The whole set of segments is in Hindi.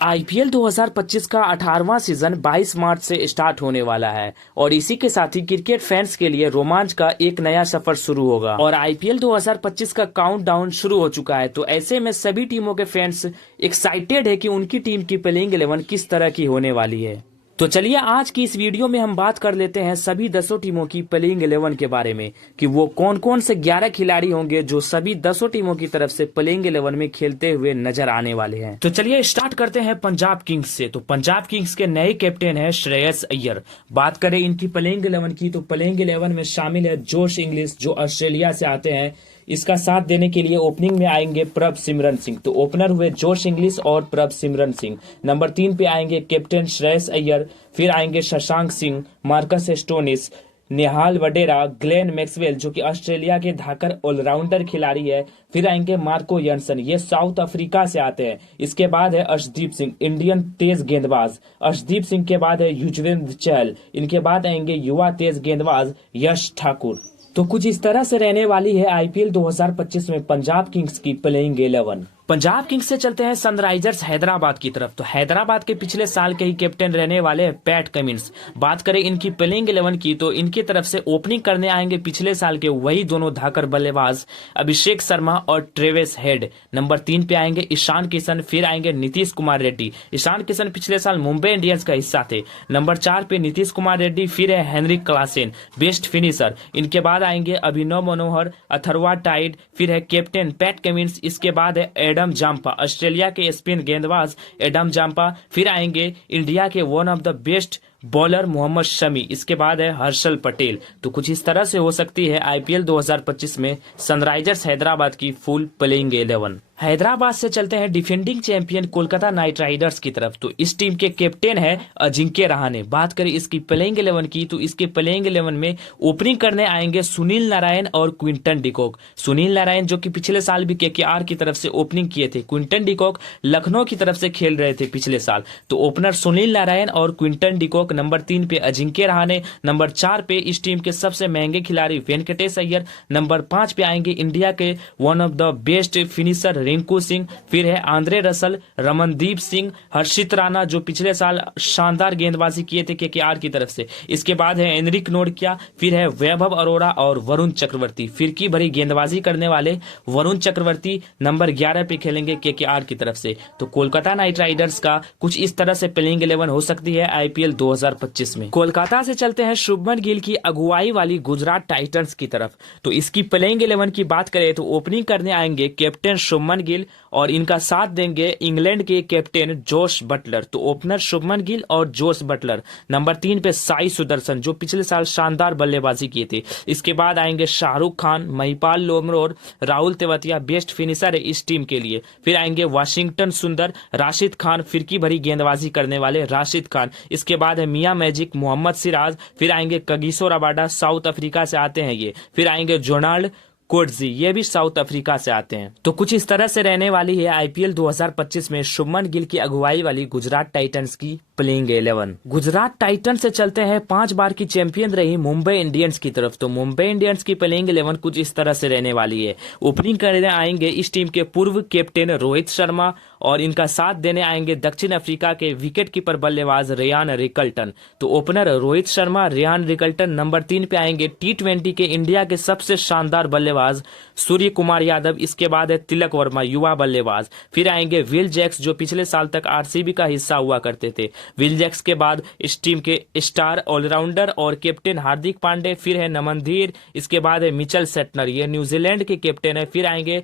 आईपीएल 2025 का 18वां सीजन 22 मार्च से स्टार्ट होने वाला है और इसी के साथ ही क्रिकेट फैंस के लिए रोमांच का एक नया सफर शुरू होगा और आईपीएल 2025 का काउंटडाउन शुरू हो चुका है। तो ऐसे में सभी टीमों के फैंस एक्साइटेड है कि उनकी टीम की प्लेइंग 11 किस तरह की होने वाली है। तो चलिए आज की इस वीडियो में हम बात कर लेते हैं सभी 10 टीमों की प्लेइंग 11 के बारे में कि वो कौन कौन से 11 खिलाड़ी होंगे जो सभी 10 टीमों की तरफ से प्लेइंग 11 में खेलते हुए नजर आने वाले हैं। तो चलिए स्टार्ट करते हैं पंजाब किंग्स से। तो पंजाब किंग्स के नए कैप्टन है श्रेयस अय्यर। बात करें इनकी प्लेइंग 11 की तो प्लेइंग 11 में शामिल है जोश इंग्लिश जो ऑस्ट्रेलिया से आते हैं। इसका साथ देने के लिए ओपनिंग में आएंगे प्रभ सिमरन सिंह। तो ओपनर हुए जोश इंग्लिश और प्रभ सिमरन सिंह। नंबर 3 पे आएंगे कैप्टन श्रेयस अय्यर, फिर आएंगे शशांक सिंह, मार्कस स्टोनिस, नेहाल वडेरा, ग्लेन मैक्सवेल जो कि ऑस्ट्रेलिया के धाकड़ ऑलराउंडर खिलाड़ी है, फिर आएंगे मार्को यंसन, ये साउथ अफ्रीका से आते हैं। इसके बाद है अर्शदीप सिंह, इंडियन तेज गेंदबाज। अर्शदीप सिंह के बाद है युजवेंद्र चहल। इनके बाद आएंगे युवा तेज गेंदबाज यश ठाकुर। तो कुछ इस तरह से रहने वाली है आईपीएल 2025 में पंजाब किंग्स की प्लेइंग 11। पंजाब किंग्स से चलते हैं सनराइजर्स हैदराबाद की तरफ। तो हैदराबाद के पिछले साल के ही कैप्टन रहने वाले हैं पैट कमिंस। बात करें इनकी प्लेइंग 11 की तो इनकी तरफ से ओपनिंग करने आएंगे पिछले साल के वही दोनों धाकड़ बल्लेबाज अभिषेक शर्मा और ट्रेविस हेड। नंबर 3 पे आएंगे ईशान किशन, फिर आएंगे नीतीश कुमार रेड्डी। ईशान किशन पिछले साल मुंबई इंडियंस का हिस्सा थे। नंबर 4 पे नीतीश कुमार रेड्डी, फिर है हेनरिक क्लासेन बेस्ट फिनिशर। इनके बाद आएंगे अभिनव मनोहर, अथर्वा टाइड, फिर है कैप्टन पैट कमिंस। इसके बाद है एडम जाम्पा, ऑस्ट्रेलिया के स्पिन गेंदबाज एडम जाम्पा। फिर आएंगे इंडिया के one of the best bowler Mohammed Shami. इसके बाद है हर्षल पटेल। तो कुछ इस तरह से हो सकती है आईपीएल 2025 में सनराइजर्स हैदराबाद की फुल प्लेइंग 11। हैदराबाद से चलते हैं defending champion Kolkata night Riders की तरफ। तो इस टीम के कैप्टन है अजिंक्य रहाणे। बात करें इसकी प्लेइंग 11 की तो इसके प्लेइंग 11 में ओपनिंग करने आएंगे सुनील नारायण और क्विंटन डिकॉक। सुनील नारायण जो कि पिछले साल भी केकेआर की तरफ से ओपनिंग किए थे। क्विंटन डिकॉक लखनऊ की तरफ से खेल रहे थे पिछले साल। तो ओपनर सुनील नारायण और क्विंटन डिकॉक। नंबर 3 पे अजिंक्य रहाणे। नंबर 4 पे इस टीम के सबसे महंगे खिलाड़ी वेंकटेश अय्यर। नंबर 5 पे आएंगे इंडिया के one of the best finisher Rinku Singh. फिर है आंद्रे रसल, रमनदीप सिंह, हर्षित राणा जो पिछले साल शानदार गेंदबाजी किए थे केकेआर की तरफ से। इसके बाद है एनरिक नोड़किया, फिर है वैभव अरोड़ा और वरुण चक्रवर्ती। फिरकी भरी गेंदबाजी करने वाले वरुण चक्रवर्ती नंबर 11 पे खेलेंगे केकेआर की तरफ से। तो कोलकाता नाइट राइडर्स का कुछ इस तरह से प्लेइंग 11 हो सकती है आईपीएल 2025 में। कोलकाता से चलते हैं शुभमन गिल की अगुवाई वाली गुजरात टाइटंस की तरफ। तो इसकी प्लेइंग 11 की बात करें तो ओपनिंग करने आएंगे कैप्टन शुभमन गिल और इनका साथ देंगे इंग्लैंड के कैप्टन जोश बटलर। तो ओपनर शुभमन गिल और जोश बटलर। नंबर 3 पे साई सुदर्शन जो पिछले साल शानदार बल्लेबाजी किए थे। इसके बाद आएंगे शाहरुख खान, महिपाल लोमरोर, राहुल तेवतिया बेस्ट फिनिशर है इस टीम के लिए। फिर आएंगे वाशिंगटन सुंदर, राशिद खान, फिरकी भरी गेंदबाजी करने वाले राशिद खान। इसके बाद है मियां मैजिक, मोहम्मद सिराज। फिर आएंगे कगिसो रबाडा, साउथ अफ्रीका से आते हैं ये। फिर आएंगे जोनाल्ड कोटजी, ये भी साउथ अफ्रीका से आते हैं। तो कुछ इस तरह से रहने वाली है आईपीएल 2025 में शुभमन गिल की अगुवाई वाली गुजरात टाइटंस की प्लेइंग 11। गुजरात टाइटंस से चलते हैं 5 बार की चैंपियन रही मुंबई इंडियंस की तरफ। तो मुंबई इंडियंस की प्लेइंग 11 कुछ इस तरह से रहने वाली है। ओपनिंग करने आएंगे इस टीम के पूर्व कैप्टन रोहित शर्मा और इनका साथ देने आएंगे दक्षिण अफ्रीका के विकेट कीपर बल्लेबाज रेयान रिकल्टन। तो opener Rohit Sharma, Ryan Rickelton. Number 3 पे आएंगे T20 के इंडिया के सबसे शानदार बल्लेबाज सूर्य कुमार यादव। इसके बाद है तिलक वर्मा, युवा बल्लेबाज। फिर आएंगे विल जैक्स जो पिछले साल तक आरसीबी का हिस्सा हुआ करते थे। विल जैक्स के बाद इस टीम के स्टार ऑलराउंडर और कैप्टन हार्दिक पांडे। फिर है नमनधीर। इसके बाद है मिचेल सेटनर, ये न्यूजीलैंड के कैप्टन है। फिर आएंगे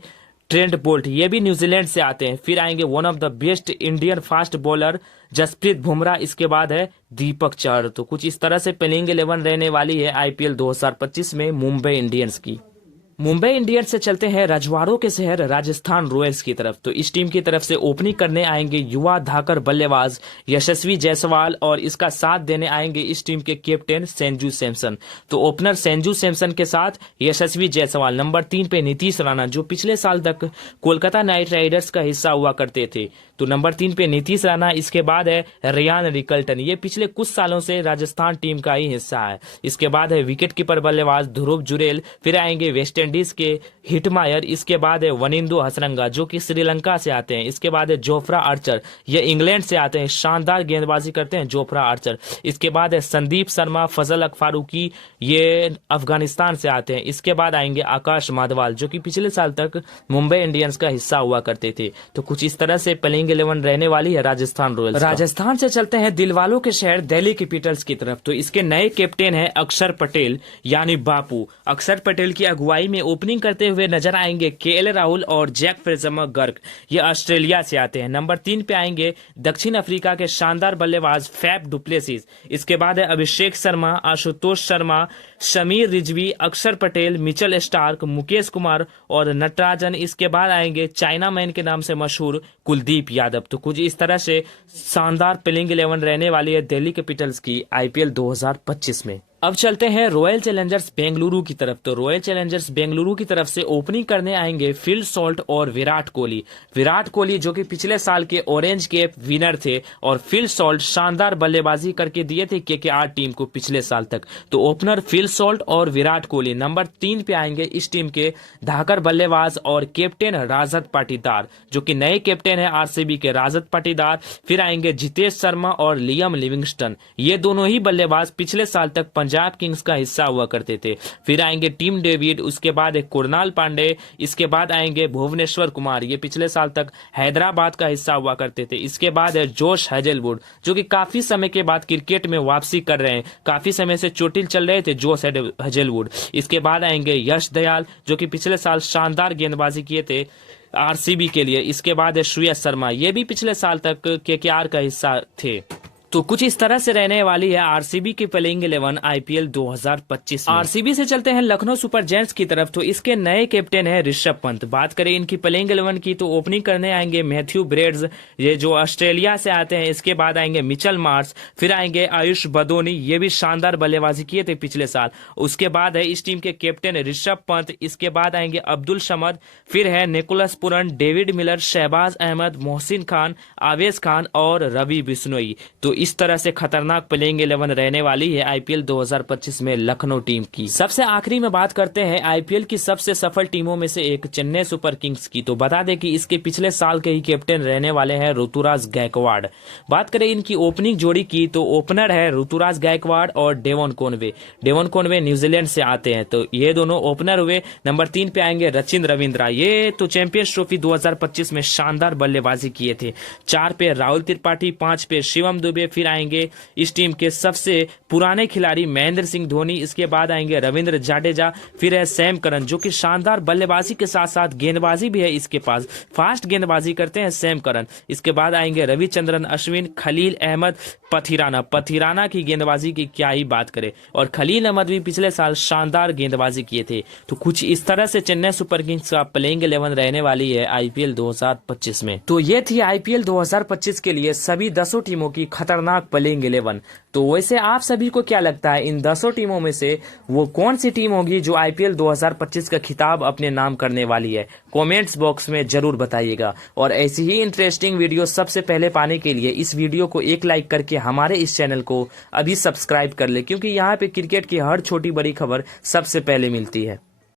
ट्रेंट बोल्ट, ये भी न्यूजीलैंड से आते हैं। फिर आएंगे one of the best Indian fast bowler Jasprit Bumrah. इसके बाद है दीपक चहर। तो कुछ इस तरह से प्लेइंग 11 रहने वाली है आईपीएल 2025 में मुंबई इंडियंस की। मुंबई इंडियंस से चलते हैं रजवाड़ों के शहर राजस्थान रॉयल्स की तरफ। तो इस टीम की तरफ से ओपनिंग करने आएंगे युवा धाकड़ बल्लेबाज यशस्वी जायसवाल और इसका साथ देने आएंगे इस टीम के कैप्टन संजू सैमसन। तो ओपनर संजू सैमसन के साथ यशस्वी जायसवाल। नंबर 3 पे नीतीश राणा जो पिछले साल तक कोलकाता नाइट राइडर्स का हिस्सा हुआ करते थे। तो नंबर 3 पे नीतीश राणा, इसके बाद है रियान रिकल्टन, ये पिछले कुछ सालों से राजस्थान टीम का ही हिस्सा है। इसके बाद है विकेट कीपर बल्लेबाज ध्रुव जुरेल, फिर आएंगे वेस्ट इंडीज के हिटमायर, इसके बाद है वनिंदु हसरंगा जो कि श्रीलंका से आते हैं, इसके बाद है जोफ्रा आर्चर, ये इंग्लैंड से आते हैं, शानदार गेंदबाजी करते हैं जोफ्रा आर्चर। इसके बाद है संदीप शर्मा, फजल अकफारूकी, ये अफगानिस्तान से आते हैं। इसके बाद आएंगे आकाश माधवाल जो कि पिछले साल तक मुंबई इंडियंस का हिस्सा हुआ करते थे। तो कुछ इस तरह से प्लेइंग 11 रहने वाली है राजस्थान रॉयल्स। राजस्थान से चलते हैं दिलवालों के शहर दिल्ली कैपिटल्स की तरफ। तो इसके नए कैप्टन है अक्षर पटेल यानी बापू। अक्षर पटेल की अगुवाई में ओपनिंग करते हुए नजर आएंगे केएल राहुल और जैक फ्रेजर गर्क, ये ऑस्ट्रेलिया से आते हैं। नंबर 3 पे आएंगे दक्षिण अफ्रीका के शानदार बल्लेबाज फैफ डुप्लेसिस, इसके बाद है अभिषेक शर्मा, आशुतोष शर्मा, शमीर रिजवी, अक्षर पटेल, मिचेल स्टार्क, मुकेश कुमार और नटराजन। इसके बाद आएंगे चाइना मैन के नाम से मशहूर कुलदीप यादव। तो कुछ इस तरह से शानदार प्लेइंग 11 रहने वाली है दिल्ली कैपिटल्स की आईपीएल 2025 में। अब चलते हैं रॉयल चैलेंजर्स बेंगलुरु की तरफ। तो रॉयल चैलेंजर्स बेंगलुरु की तरफ से ओपनिंग करने आएंगे फिल सॉल्ट और विराट कोहली। विराट कोहली जो कि पिछले साल के ऑरेंज कैप विनर थे और फिल सॉल्ट शानदार बल्लेबाजी करके दिए थे केकेआर टीम को पिछले साल तक। तो ओपनर फिल सॉल्ट और विराट कोहली। नंबर 3 पे आएंगे इस टीम के धाकड़ बल्लेबाज और कैप्टन राजत पाटीदार जो कि नए कैप्टन है आरसीबी के राजत पाटीदार। फिर आएंगे जितेश शर्मा और लियम लिविंगस्टन, ये दोनों ही बल्लेबाज पिछले साल तक पंजाब किंग्स का हिस्सा हुआ करते थे। फिर आएंगे टीम डेविड, उसके बाद एक कुरनाल पांडे, इसके बाद आएंगे भुवनेश्वर कुमार, ये पिछले साल तक हैदराबाद का हिस्सा हुआ करते थे। इसके बाद है जोश हेजलवुड जो कि काफी समय के बाद क्रिकेट में वापसी कर रहे हैं, काफी समय से चोटिल चल रहे थे जोश हेजलवुड। इसके बाद आएंगे यश दयाल जो कि पिछले साल शानदार गेंदबाजी किए थे आरसीबी के लिए। इसके बाद है श्रेयस शर्मा, ये भी पिछले साल तक केकेआर का हिस्सा थे। तो कुछ इस तरह से रहने वाली है आरसीबी की प्लेइंग 11 आईपीएल 2025 में। आरसीबी से चलते हैं लखनऊ सुपर जायंट्स की तरफ। तो इसके नए कैप्टन है ऋषभ पंत। बात करें इनकी प्लेइंग 11 की तो ओपनिंग करने आएंगे मैथ्यू ब्रेड्स, ये जो ऑस्ट्रेलिया से आते हैं। इसके बाद आएंगे मिचेल मार्श, फिर आएंगे आयुष बदोनी, ये भी शानदार बल्लेबाजी किए थे पिछले साल। उसके बाद है इस टीम के कैप्टन ऋषभ पंत। इसके बाद आएंगे अब्दुल समद, फिर है Nicholas Pooran, David Miller, Shahbaz Ahmed, Mohsin Khan, Avesh Khan और रवि बिश्नोई। तो इस तरह से खतरनाक प्लेइंग 11 रहने वाली है आईपीएल 2025 में लखनऊ टीम की। सबसे आखिरी में बात करते हैं आईपीएल की सबसे सफल टीमों में से एक चेन्नई सुपर किंग्स की। तो बता दें कि इसके पिछले साल के ही कैप्टन रहने वाले हैं ऋतुराज गायकवाड़। बात करें इनकी ओपनिंग जोड़ी की तो ओपनर है ऋतुराज गायकवाड़ और Devon Conway. Devon Conway New Zealand से आते हैं, तो ये दोनों ओपनर हुए। नंबर 3 पे आएंगे रचिन रविंद्रा, ये तो चैंपियंस ट्रॉफी 2025 में शानदार बल्लेबाजी किए थे। 4 पे राहुल त्रिपाठी, 5 पे शिवम दुबे, फिर आएंगे इस टीम के सबसे पुराने खिलाड़ी महेंद्र सिंह धोनी। इसके बाद आएंगे रविंद्र जाडेजा, फिर है सैम करन जो कि शानदार बल्लेबाजी के साथ साथ गेंदबाजी भी है, इसके पास फास्ट गेंदबाजी करते हैं सैम करन। इसके बाद आएंगे रविचंद्रन अश्विन, खलील अहमद, पथिराना की गेंदबाजी की क्या ही बात करें, और खलील अहमद भी पिछले साल शानदार गेंदबाजी किए थे। तो कुछ इस तरह से चेन्नई सुपर किंग्स का प्लेइंग 11 रहने वाली है आईपीएल 2025 में। तो ये थी आईपीएल 2025 के लिए सभी 10 टीमों की खतरनाक प्लेइंग 11। तो वैसे आप सभी को क्या लगता है इन 10 टीमों में से वो कौन सी टीम होगी जो आईपीएल 2025 का खिताब अपने नाम करने वाली है? कमेंट्स बॉक्स में जरूर बताइएगा। और ऐसी ही इंटरेस्टिंग वीडियो सबसे पहले पाने के लिए इस वीडियो को एक लाइक करके हमारे इस चैनल को अभी सब्सक्राइब कर ले, क्योंकि यहाँ पे क्रिकेट की हर छोटी बड़ी खबर सबसे पहले मिलती है।